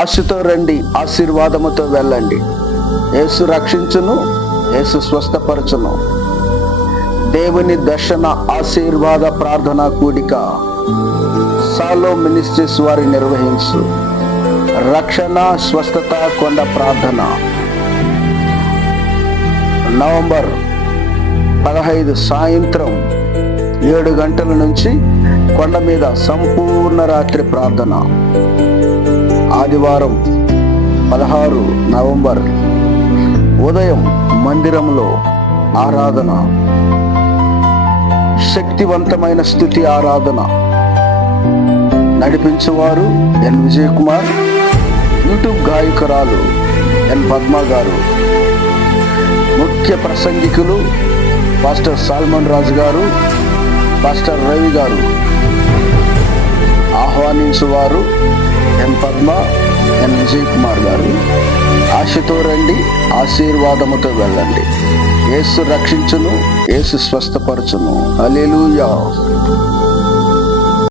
ఆశతో రండి, ఆశీర్వాదముతో వెళ్ళండి. యేసు రక్షించును, యేసు స్వస్థపరచును. దేవుని దర్శన ఆశీర్వాద ప్రార్థన కూడిక సాలో మినిస్ట్రీస్ వారి నిర్వహించు రక్షణ స్వస్థత కొండ ప్రార్థన నవంబర్ 15 సాయంత్రం 7 గంటల నుంచి కొండ మీద సంపూర్ణ రాత్రి ప్రార్థన. ఆదివారం 16 నవంబర్ ఉదయం మందిరంలో ఆరాధన, శక్తివంతమైన స్తుతి ఆరాధన. నడిపించేవారు ఎన్ విజయ్ కుమార్, యూట్యూబ్ గాయకురాలు ఎన్ పద్మ గారు, ముఖ్య ప్రసంగికులు పాస్టర్ సాల్మన్ రాజు గారు, పాస్టర్ రవి గారు. ఆహ్వానించువారు ఎన్ పద్మ, ఎన్ విజయ్ కుమార్ గారు. ఆశతో రండి, ఆశీర్వాదముతో వెళ్ళండి. యేసు రక్షించును, యేసు స్వస్థపరచును. హల్లెలూయా.